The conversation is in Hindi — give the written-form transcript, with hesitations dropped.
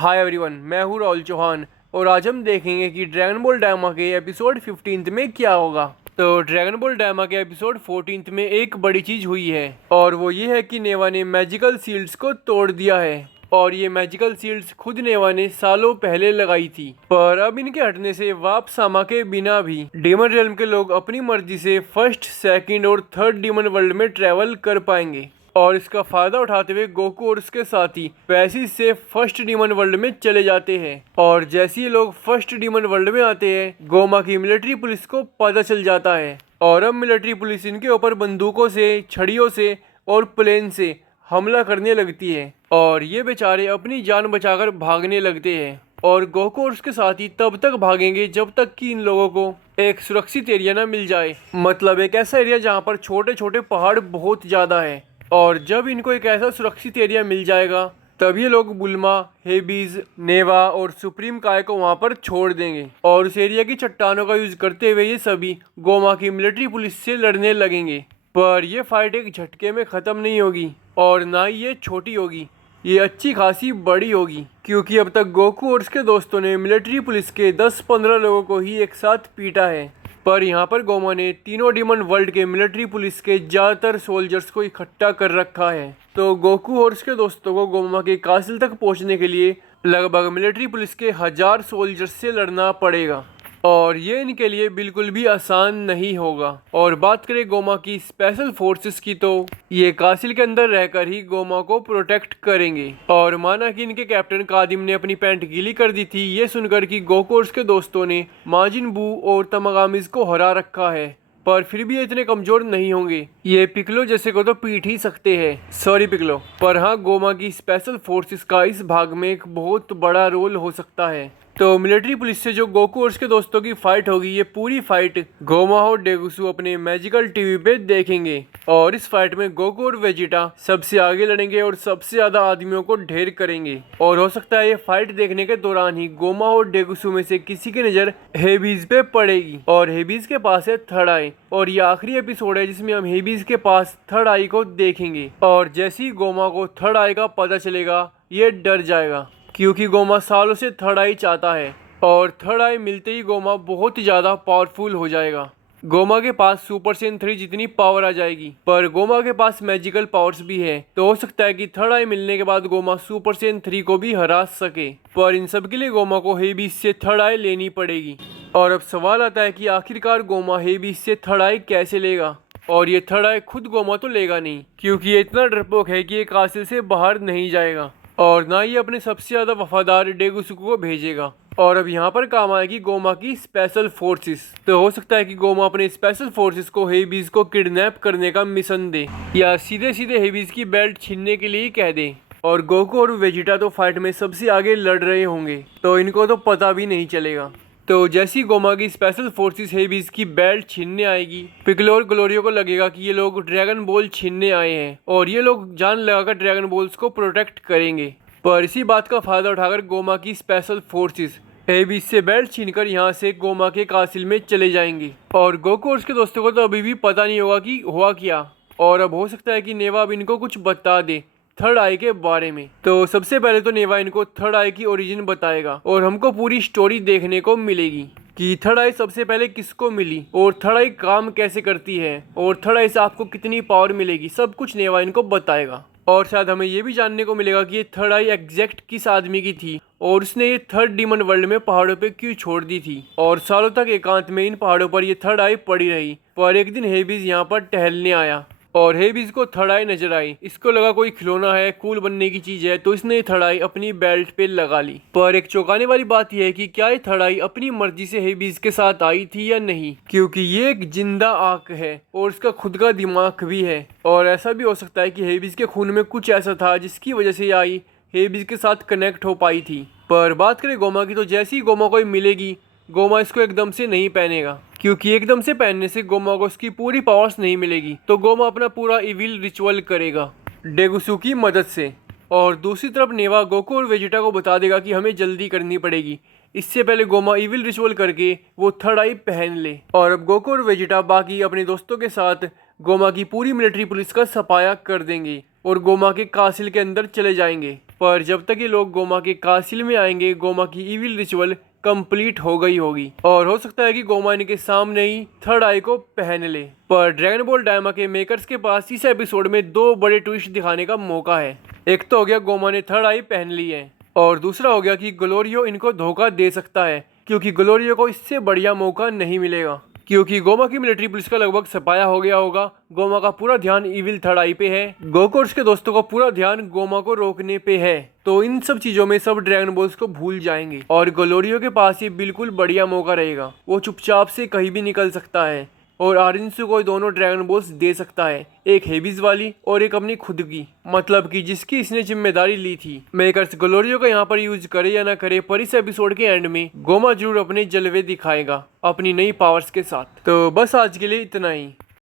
हाय एवरीवन, मैं हूँ राहुल चौहान और आज हम देखेंगे कि ड्रैगन बॉल डायमा के एपिसोड 15 में क्या होगा। तो ड्रैगन बॉल डायमा के एपिसोड 14 में एक बड़ी चीज हुई है और वो ये है कि नेवा ने मैजिकल सील्ड्स को तोड़ दिया है। और ये मैजिकल सील्ड्स खुद नेवा ने सालों पहले लगाई थी, पर अब इनके हटने से वापसामा के बिना भी डीमन रियल्म के लोग अपनी मर्जी से फर्स्ट, सेकंड और थर्ड डीमन वर्ल्ड में ट्रेवल कर पाएंगे। और इसका फायदा उठाते हुए गोकू और उसके साथी पैसे से फर्स्ट डीमन वर्ल्ड में चले जाते हैं। और जैसे ही लोग फर्स्ट डीमन वर्ल्ड में आते हैं, गोमा की मिलिट्री पुलिस को पता चल जाता है और अब मिलिट्री पुलिस इनके ऊपर बंदूकों से, छड़ियों से और प्लेन से हमला करने लगती है और ये बेचारे अपनी जान बचाकर भागने लगते हैं। और गोकू और उसके साथी तब तक भागेंगे जब तक कि इन लोगों को एक सुरक्षित एरिया ना मिल जाए, मतलब एक ऐसा एरिया जहाँ पर छोटे छोटे पहाड़ बहुत ज़्यादा है। और जब इनको एक ऐसा सुरक्षित एरिया मिल जाएगा तब ये लोग बुल्मा, हेबीज, नेवा और सुप्रीम काय को वहाँ पर छोड़ देंगे और उस एरिया की चट्टानों का यूज करते हुए ये सभी गोमा की मिलिट्री पुलिस से लड़ने लगेंगे। पर यह फाइट एक झटके में ख़त्म नहीं होगी और ना ही ये छोटी होगी, ये अच्छी खासी बड़ी होगी, क्योंकि अब तक गोकू और उसके दोस्तों ने मिलिट्री पुलिस के 10-15 लोगों को ही एक साथ पीटा है। पर यहाँ पर गोमा ने तीनों डीमन वर्ल्ड के मिलिट्री पुलिस के ज़्यादातर सोल्जर्स को इकट्ठा कर रखा है। तो गोकू और उसके दोस्तों को गोमा के कासिल तक पहुँचने के लिए लगभग मिलिट्री पुलिस के 1000 सोल्जर्स से लड़ना पड़ेगा और ये इनके लिए बिल्कुल भी आसान नहीं होगा। और बात करें गोमा की स्पेशल फोर्सेस की, तो ये कासिल के अंदर रहकर ही गोमा को प्रोटेक्ट करेंगे। और माना कि इनके कैप्टन कादिम ने अपनी पैंट गीली कर दी थी ये सुनकर कि गोकू और उसके दोस्तों ने माजिन बू और तमागामिज को हरा रखा है, पर फिर भी ये इतने कमजोर नहीं होंगे। ये पिकलो जैसे को तो पीट ही सकते हैं, सॉरी पिकलो। पर हाँ, गोमा की स्पेशल फोर्सेस का इस भाग में एक बहुत बड़ा रोल हो सकता है। तो मिलिट्री पुलिस से जो गोकू और उसके दोस्तों की फाइट होगी, ये पूरी फाइट गोमा और डेगुसु अपने मैजिकल टीवी पे देखेंगे। और इस फाइट में गोकू और वेजिटा सबसे आगे लड़ेंगे और सबसे ज्यादा आदमियों को ढेर करेंगे। और हो सकता है ये फाइट देखने के दौरान ही गोमा और डेगुसु में से किसी की नजर हेबीज पे पड़ेगी और हेबीज के पास है थर्ड आई। और ये आखिरी एपिसोड है जिसमें हम हेबीज के पास थर्ड आई को देखेंगे। और जैसे ही गोमा को थर्ड आई का पता चलेगा ये डर जाएगा, क्योंकि गोमा सालों से थर्ड आई चाहता है और थर्ड आई मिलते ही गोमा बहुत ही ज़्यादा पावरफुल हो जाएगा। गोमा के पास सुपर सेन 3 जितनी पावर आ जाएगी, पर गोमा के पास मैजिकल पावर्स भी है, तो हो सकता है कि थर्ड आई मिलने के बाद गोमा सुपर सेन 3 को भी हरा सके। पर इन सब के लिए गोमा को हेबीज से थर्ड आई लेनी पड़ेगी। और अब सवाल आता है कि आखिरकार गोमा हेबीज से थर्ड आई कैसे लेगा। और ये थर्ड आई खुद गोमा तो लेगा नहीं, क्योंकि ये इतना डरपोक है कि ये कासिल से बाहर नहीं जाएगा और ना ही अपने सबसे ज़्यादा वफादार डेगुसुकु को भेजेगा। और अब यहाँ पर काम आएगी गोमा की स्पेशल फोर्सेस। तो हो सकता है कि गोमा अपने स्पेशल फोर्सेस को हेबीज को किडनैप करने का मिशन दे या सीधे सीधे हेबीज की बेल्ट छीनने के लिए कह दे। और गोकू और वेजिटा तो फाइट में सबसे आगे लड़ रहे होंगे, तो इनको तो पता भी नहीं चलेगा। तो जैसी गोमा की स्पेशल फोर्सेस हेबीज की बेल्ट छीनने आएगी, पिकलो और ग्लोरियो को लगेगा कि ये लोग ड्रैगन बॉल छीनने आए हैं और ये लोग जान लगाकर ड्रैगन बॉल्स को प्रोटेक्ट करेंगे। पर इसी बात का फायदा उठाकर गोमा की स्पेशल फोर्सेस हेबीज से बेल्ट छीनकर यहाँ से गोमा के कासिल में चले जाएंगे। और गोकू और उसके दोस्तों को तो अभी भी पता नहीं होगा कि हुआ क्या। और अब हो सकता है कि नेवा अब इनको कुछ बता दे थर्ड आई के बारे में। तो सबसे पहले तो नेवा इनको थर्ड आई की ओरिजिन बताएगा और हमको पूरी स्टोरी देखने को मिलेगी कि थर्ड आई सबसे पहले किसको मिली और थर्ड आई काम कैसे करती है और थर्ड आई से आपको कितनी पावर मिलेगी। सब कुछ नेवा इनको बताएगा। और शायद हमें ये भी जानने को मिलेगा कि ये थर्ड आई एग्जैक्ट किस आदमी की थी और उसने ये थर्ड डीमन वर्ल्ड में पहाड़ों पे क्यों छोड़ दी थी और सालों तक एकांत में इन पहाड़ों पर ये थर्ड आई पड़ी रही। पर एक दिन हेबीज यहाँ पर टहलने आया और हेबीज को थर्ड आई नजर आई। इसको लगा कोई खिलौना है, कूल बनने की चीज है, तो इसने थर्ड आई अपनी बेल्ट पे लगा ली। पर एक चौंकाने वाली बात यह है कि क्या ये थर्ड आई अपनी मर्जी से हेबीज के साथ आई थी या नहीं, क्योंकि ये एक जिंदा आंख है और इसका खुद का दिमाग भी है। और ऐसा भी हो सकता है कि हेबीज के खून में कुछ ऐसा था जिसकी वजह से ये आई हेबीज के साथ कनेक्ट हो पाई थी। पर बात करें गोमा की, तो जैसी ही गोमा को मिलेगी, गोमा इसको एकदम से नहीं पहनेगा, क्योंकि एकदम से पहनने से गोमा को उसकी पूरी पावर्स नहीं मिलेगी। तो गोमा अपना पूरा इविल रिचुअल करेगा डेगुसु की मदद से। और दूसरी तरफ नेवा गोकू और वेजिटा को बता देगा कि हमें जल्दी करनी पड़ेगी, इससे पहले गोमा इविल रिचुअल करके वो थर्ड आई पहन ले। और अब गोकू और वेजिटा बाकी अपने दोस्तों के साथ गोमा की पूरी मिलिट्री पुलिस का सफाया कर देंगे और गोमा के कासिल के अंदर चले जाएंगे। पर जब तक ये लोग गोमा के कासिल में आएंगे, गोमा की इविल रिचुअल कंप्लीट हो गई होगी और हो सकता है कि गोमा इनके सामने ही थर्ड आई को पहन ले। पर ड्रैगन बॉल डायमा के मेकर्स के पास इस एपिसोड में दो बड़े ट्विस्ट दिखाने का मौका है। एक तो हो गया गोमा ने थर्ड आई पहन ली है, और दूसरा हो गया कि ग्लोरियो इनको धोखा दे सकता है, क्योंकि ग्लोरियो को इससे बढ़िया मौका नहीं मिलेगा। क्योंकि गोमा की मिलिट्री पुलिस का लगभग सफाया हो गया होगा, गोमा का पूरा ध्यान इविल थर्ड आई पे है, गोकू और उसके दोस्तों का पूरा ध्यान गोमा को रोकने पे है। तो इन सब चीजों में सब ड्रैगन बॉल्स को भूल जाएंगे और ग्लोरियो के पास ये बिल्कुल बढ़िया मौका रहेगा। वो चुपचाप से कहीं भी निकल सकता है और आरिंसु को दोनों ड्रैगन बॉल्स दे सकता है, एक हेबिस वाली और एक अपनी खुद की, मतलब कि जिसकी इसने जिम्मेदारी ली थी। मेकर्स ग्लोरियो का यहाँ पर यूज करे या ना करे, पर इस एपिसोड के एंड में गोमा जरूर अपने जलवे दिखाएगा अपनी नई पावर्स के साथ। तो बस आज के लिए इतना ही।